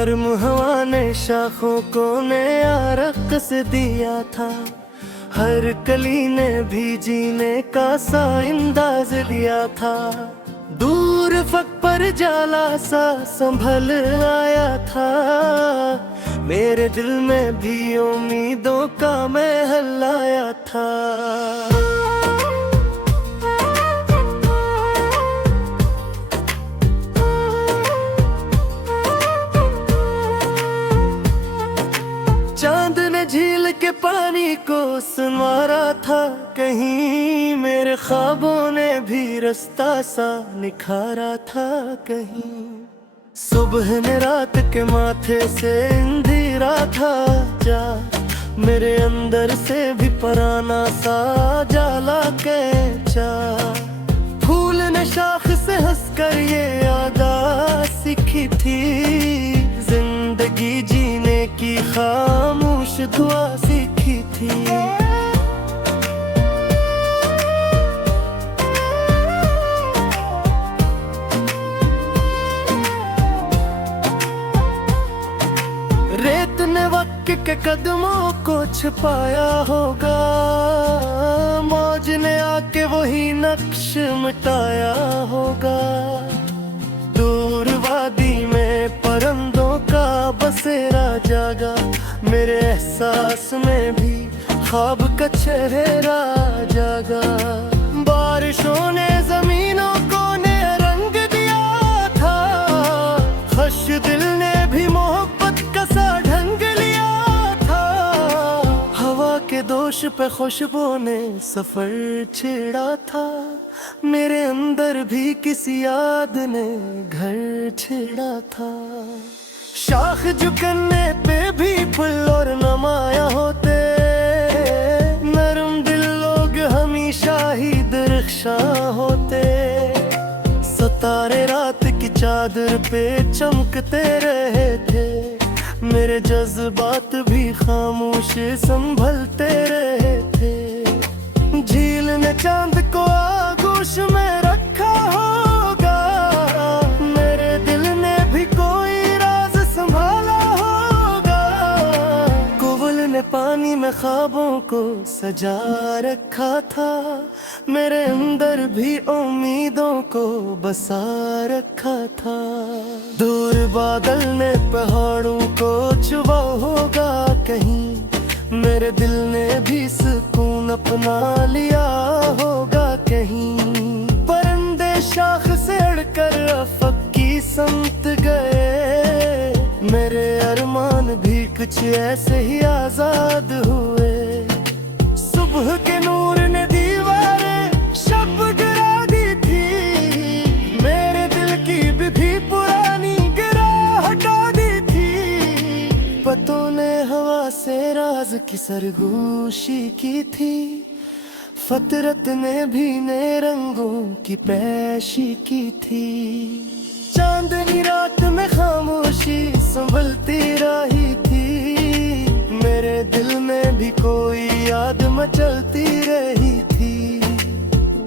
नर्म हवा ने शाखों को नया रक़्स दिया था, हर कली ने भी जीने का सा अंदाज लिया था। दूर फक पर जाला सा संभल आया था, मेरे दिल में भी उम्मीदों का महल आया था। चांद ने झील के पानी को संवारा था, कहीं मेरे ख्वाबों ने भी रास्ता सा निखारा था। कहीं सुबह ने रात के माथे से अंधेरा था, जा मेरे अंदर से भी पराना सा जाला कैचा। फूल ने शाख से हंसकर ये यादा सीखी थी, जिंदगी जीने की खामोश दुआ सीखी थी। रेत ने वक्त के कदमों को छुपाया होगा, मौज ने आके वही नक्श मिटाया होगा। दूर वादी में परंदों का बसेरा जागा, मेरे एहसास में भी ख्वाब का चेहरा जागा। बारिशों ने जमीनों को नया रंग दिया था, खश दिल ने भी मोहब्बत का सा ढंग लिया था। हवा के दोष पे खुशबू ने सफर छेड़ा था, मेरे अंदर भी किसी याद ने घर छेड़ा था। शाख झुकने पे भी फूल और नमाया होते, नरम दिल लोग हमेशा ही दरख्शा होते। सितारे रात की चादर पे चमकते रहे थे, मेरे जज्बात भी खामोश संभलते रहे थे। झील ने चांद को आगोश में रखा होगा, मेरे दिल ने भी कोई राज संभाला होगा। कोवल ने पानी में ख्वाबों को सजा रखा था, मेरे अंदर भी उम्मीदों को बसा रखा था। दूर बादल ने पहाड़ों को छुआ होगा कहीं, मेरे दिल ने भी सुकून अपना लिया होगा कहीं। परिंदे शाख से अड़कर अफक की समत गए, मेरे अरमान भी कुछ ऐसे ही आजाद हुए। सुबह के नूर ने दीवारें शब गिरा दी थी, मेरे दिल की भी पुरानी गिरा हटा दी थी। पतों ने हवा से राज की सरगोशी की थी, फतरत ने भी नए रंगों की पेशी की थी। चांदनी रात में खामोशी संभलती रही थी, मेरे दिल में भी कोई याद मचलती रही थी।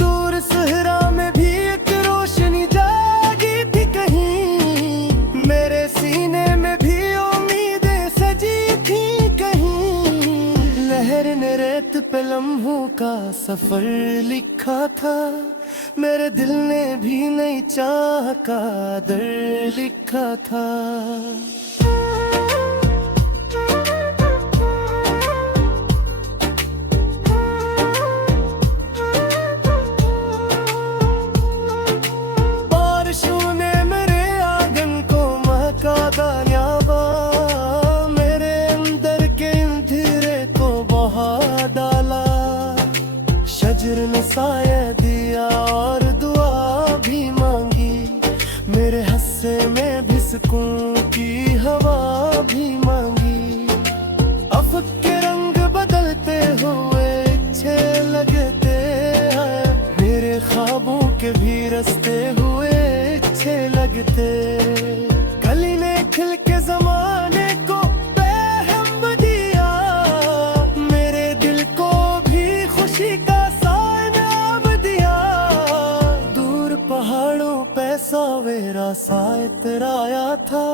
दूर सहरा में भी एक रोशनी जागी थी कहीं, मेरे सीने में भी उम्मीदें सजी थी कहीं। लहर ने रेत पे लम्हों का सफर लिखा था, मेरे दिल ने भी नई चाह का दर लिखा था। बारिशों ने मेरे आंगन को महका दानियाबा, मेरे अंदर के अंधेरे को बहा डाला। शजर ने साया दिया और दुआ भी मांगी, मेरे हस्से में भी सुकून की हवा भी मांगी। अफक के रंग बदलते हुए अच्छे लगते हैं, मेरे ख्वाबों के भी रास्ते हुए अच्छे लगते। कली ने खिल के जमाने को पैगाम दिया, मेरे दिल को भी खुशी का सवेरा सा इतराया था,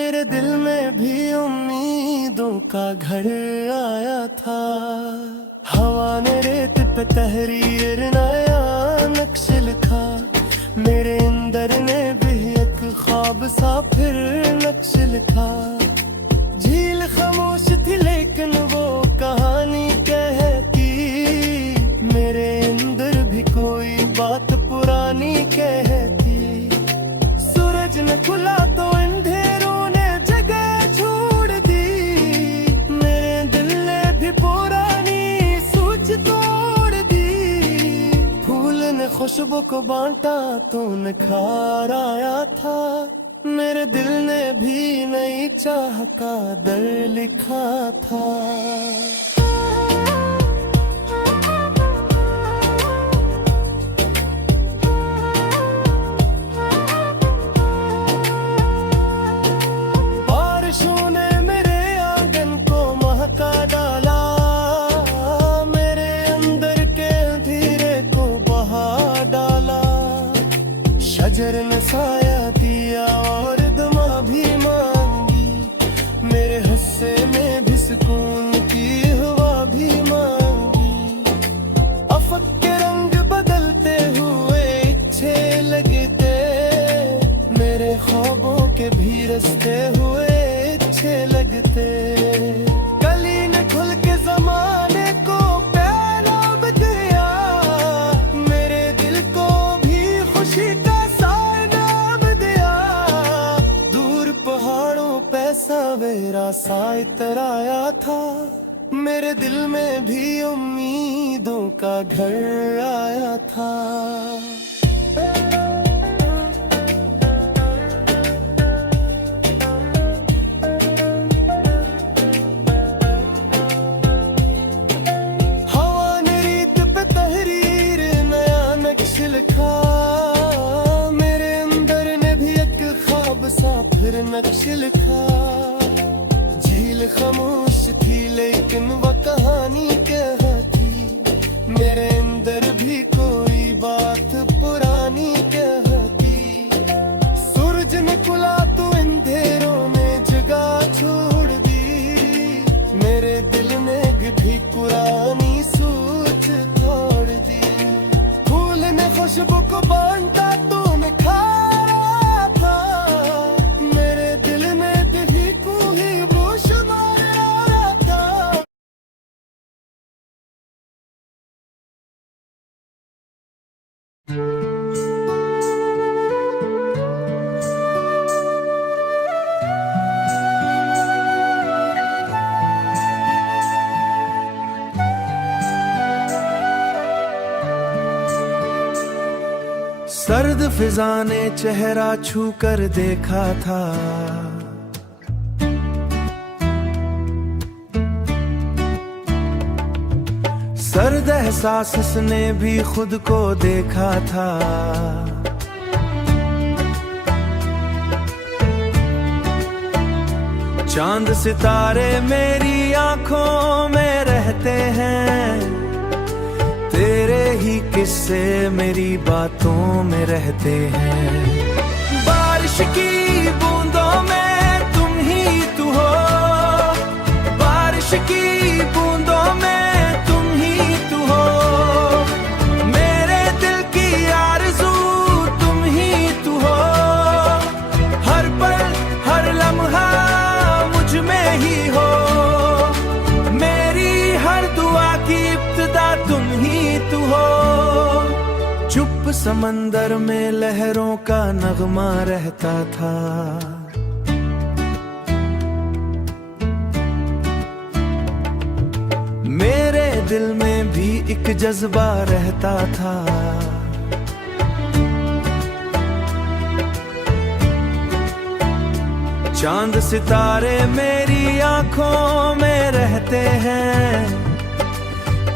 मेरे दिल में भी उम्मीदों का घर आया था। हवा ने रेत पे तहरीर नया नक्श लिखा, मेरे अंदर ने भी एक ख्वाब सा फिर नक्श लिखा। झील खामोश थी लेकिन वो कहानी कहती, मेरे अंदर भी कोई बात पुरानी कहती। सूरज ने खुला तो अंधेरों ने जगह छोड़ दी, मेरे दिल ने भी पुरानी सोच तोड़ दी। फूल ने खुशबू को बांटा तो निखार आया था, मेरे दिल ने भी नई चाह का दर लिखा था। बारिशों ने मेरे आंगन को महका डाला, मेरे अंदर के अंधेरे को बहा डाला। शजर ने साया दिया और दुआ भी मांगी, मेरे हिस्से में भी सुकून की हवा भी मांगी। अफक के रंग बदलते हुए अच्छे लगते, मेरे ख्वाबों के भी रस्ते हुए अच्छे लगते। कली ने खुल के जमाने को पैगाम दिया, मेरे दिल को भी खुशी का साइनाम दिया। दूर पहाड़ों पे सवेरा सा इतराया था, मेरे दिल में भी उम्मीदों का घर आया था। लिखा, मेरे अंदर ने भी एक ख्वाब सा फिर नक्श लिखा। झील खामोश थी लेकिन वह कहानी कहती, मेरे अंदर भी कोई बात पुरानी कहती। सूरज ने खुला तो अंधेरों ने जगह छोड़ दी, मेरे दिल ने भी पुरानी सोच तोड़ दी। खुशबू को बांटा तो निखारा था, मेरे दिल में भी कोई ब्रोश मारा था। सर्द फिजा ने चेहरा छू कर देखा था, सर्द एहसास ने भी खुद को देखा था। चांद सितारे मेरी आंखों में रहते हैं, तेरे ही किस्से मेरी बातों में रहते हैं। बारिश की बूंदों में तुम ही तू हो, बारिश की बूंदों में तुम ही तू हो। मेरे दिल की आरज़ू तुम ही तू हो, हर पल हर लम्हा मुझ में ही हो। मेरी हर दुआ की इब्तिदा तुम ही तू हो। चुप समंदर में लहरों का नगमा रहता था, मेरे दिल में भी एक जज्बा रहता था। चांद सितारे मेरी आंखों में रहते हैं,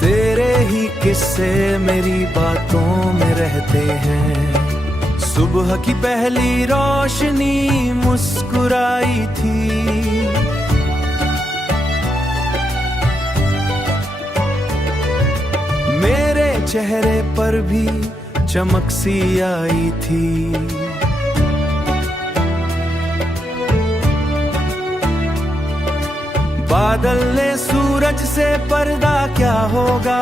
तेरे ही किस्से मेरी बातों में रहते हैं। सुबह की पहली रोशनी मुस्कुराई थी, मेरे चेहरे पर भी चमक सी आई थी। बादल ने सूरज से पर्दा क्या होगा,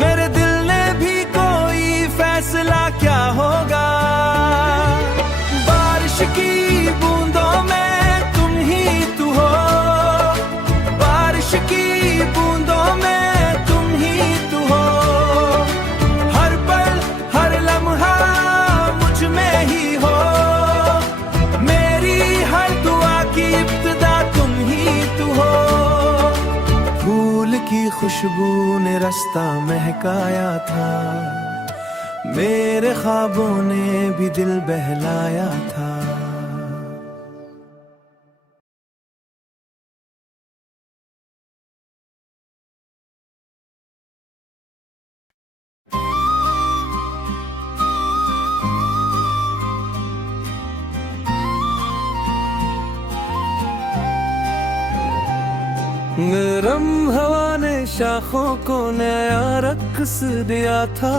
मेरे दिल ने भी कोई फैसला क्या होगा। बारिश की बूंदों में तुम ही तू हो, बारिश की बूंदों में तुम ही तू हो। हर पल हर लम्हा मुझ में ही हो, मेरी हर दुआ की इब्तिदा तुम ही तू हो। फूल की खुशबू ने रास्ता महकाया था, मेरे ख्वाबों ने भी दिल बहलाया था। नरम हवा ने शाखों को नया रक्स दिया था,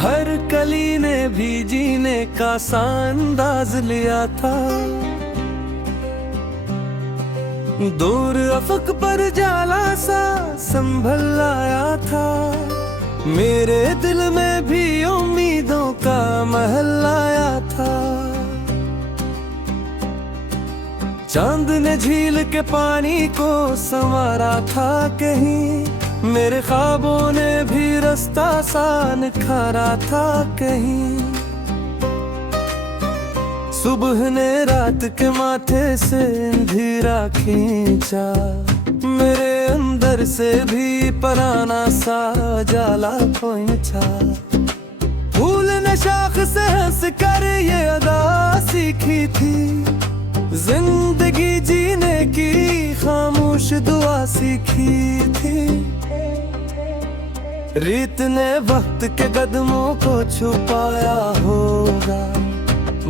हर कली ने भी जीने का सा अंदाज लिया था। दूर अफक पर जाला सा संभल आया था, मेरे दिल में भी उम्मीदों का महल आया था। चांद ने झील के पानी को संवारा था कहीं, मेरे ख्वाबों ने भी रास्ता सा निखारा था कहीं। सुबह ने रात के माथे से अंधेरा खींचा, मेरे अंदर से भी पराना सा जाला पहुंचा। फूल ने शाख से हंस कर ये अदा सीखी थी, जिंदगी जीने की खामोश दुआ सीखी थी। रीत ने वक्त के कदमों को छुपाया होगा,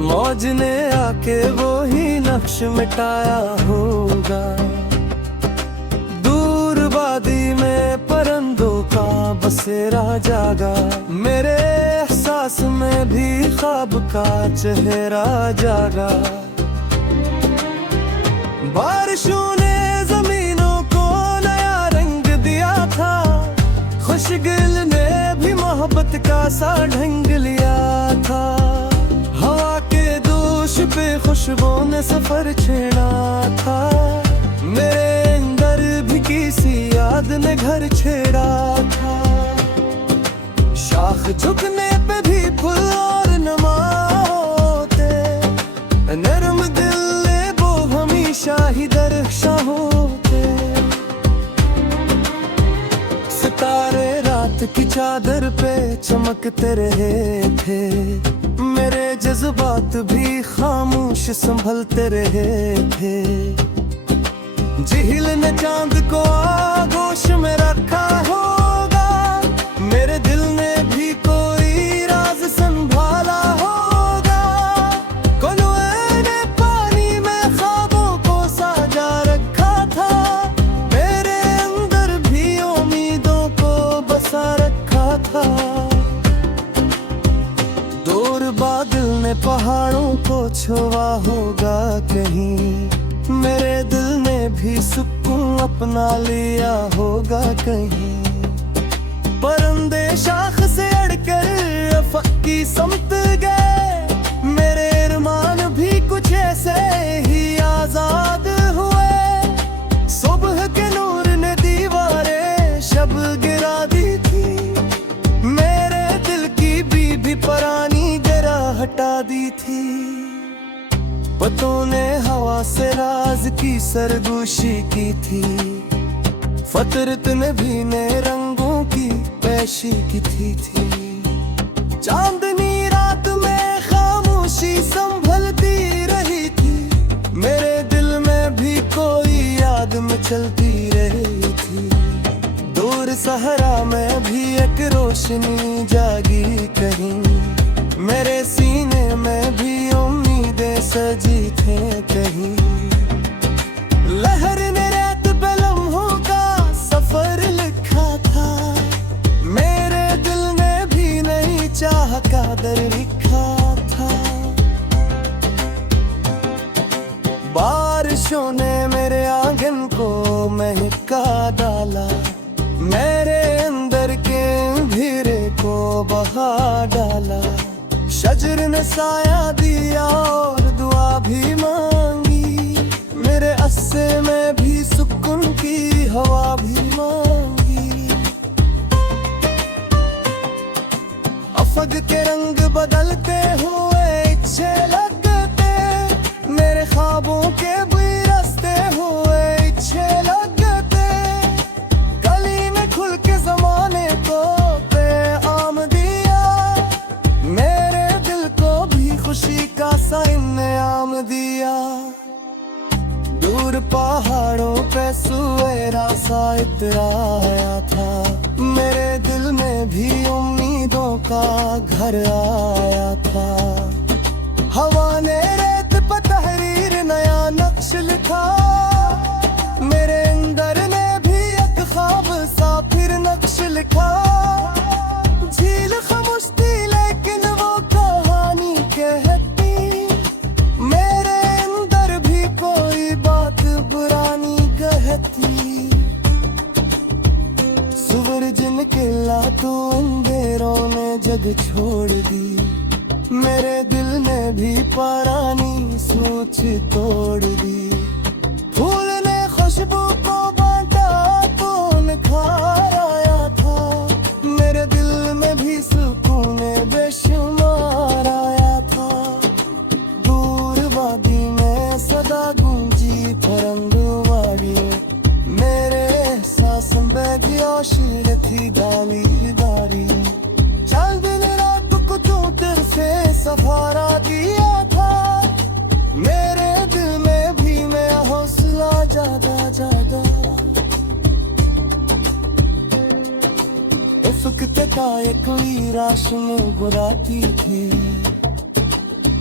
मौज ने आके वो ही नक्श मिटाया होगा। दूर वादी में परिंदों का बसेरा जागा, मेरे एहसास में भी ख्वाब का चेहरा जागा। बारिशों ने जमीनों को नया रंग दिया था, खुशगुल ने भी मोहब्बत का सा ढंग लिया था। हवा के दोष पे खुशबू ने सफर छेड़ा था, मेरे अंदर भी किसी याद ने घर छेड़ा था। शाख झुकने पे भी फूल और नमा होते, नरम दिल शाही दरख्शां होते। सितारे रात की चादर पे चमकते रहे थे, मेरे जज्बात भी खामोश संभलते रहे थे। झील ने चांद को आगोश में रखा होगा, मेरे दिल ने भी कोई राज संभाला होगा। दूर बादल ने पहाड़ों को छुआ होगा कहीं, मेरे दिल ने भी सुकून अपना लिया होगा कहीं। परिंदे शाख से अड़कर अफक की समत गए, मेरे अरमान भी कुछ ऐसे ही आजाद हुए। सुबह के नूर ने दीवारें शब गिरा दी थी, मेरे दिल की भी परानी जरा हटा दी थी। पतों ने हवा से राज की सरगोशी की थी, फतरत ने भी नए रंगों की पेशी की थी। चांदनी रात में खामोशी संभलती रही थी, मेरे दिल में भी कोई याद में चलती रही थी। दूर सहरा में भी एक रोशनी जागी कहीं, मेरे सीने में भी उम्मीदें सजी थे कहीं। लहर ने रात पे लम्हों का सफर लिखा था, मेरे दिल ने भी नहीं चाह का दर लिखा था। बारिशों ने मेरे आंगन को का डाला, मेरे अंदर के अंधेरे को बहा डाला। शजर ने साया दिया और दुआ भी मांगी, मेरे अस्से में भी सुकून की हवा भी मांगी। अफग के रंग बदलते हुए इच्छे लगते, मेरे ख्वाबों के भी रस्ते हुए इच्छे लगते। गली में खुल के जमाने को पैगाम दिया, मेरे दिल को भी खुशी का सा इनाम दिया। दूर पहाड़ों पे सवेरा सा इतराया था, मेरे दिल में भी उम्मीदों का घर आया था। हवा ने रेत पर तहरीर नया नक्श लिखा, मेरे अंदर ने भी एक ख्वाब सा फिर नक्श लिखा। झील खामोश थी लेकिन वो कहानी कहती, मेरे अंदर भी कोई बात पुरानी कहती। सुवर जिनके लातों अंधेरों ने जग छोड़ दी, मेरे दिल ने भी पुरानी सोच तोड़ दी। फूल ने खुशबू को बांटा तो निखार आया था, मेरे दिल में भी सुकून बेशुमार आया था। दूर वादी में सदा गूंजी परंगवाड़ी, मेरे एहसास में दिया थी दालीदारी। चल दिन रात को तू तेरे से सहारा दिया था, मेरे दिल में भी मैं हौसला ज्यादा ज्यादा। इफ्क का कोई राशम गुराती थी,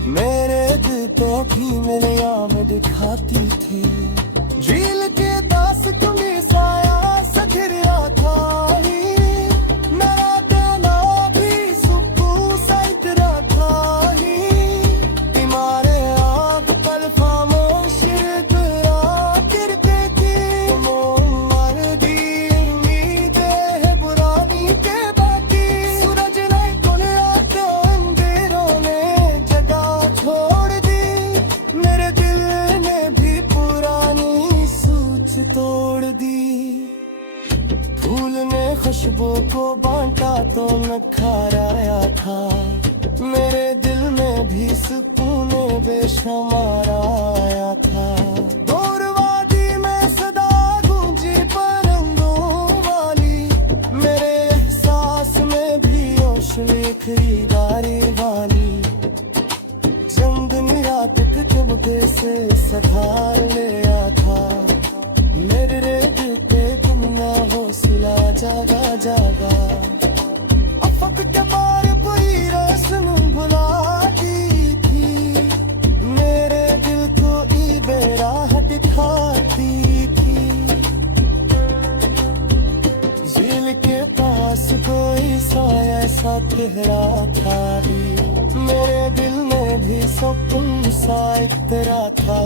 मेरे दिल पे भी मेरे आम दिखाती थी। झील के दास कमी साया सखरिया था ही, मेरा देना भी सुकून सा इतरा था ही। तुम्हारे आग पल खामोश गिरते थी, मर दी उम्मीदें है पुरानी के बाकी। सूरज नहीं खुला तो अंधेरों ने जगह छोड़ दी, मेरे दिल ने भी पुरानी सोच तोड़ दी। फूल ने खुशबू को बांटा तो नखार आया था, मेरे दिल में भी सुकून बेशुमार आया था। दूर वादी में सदा गूंजी परंदों वाली, मेरे एहसास में भी ओशली खरीदारी वाली। जंग निरात के मुझे से सधार लिया था, मेरे दिल पे गुमना हौसला जागा जागा। अफक के बार कोई रस्म बुलाती थी, मेरे दिल को ई बेराह दिखाती थी। झील के पास कोई साया सा ठहरा था, मेरे दिल में भी सुकून सा इतरा था।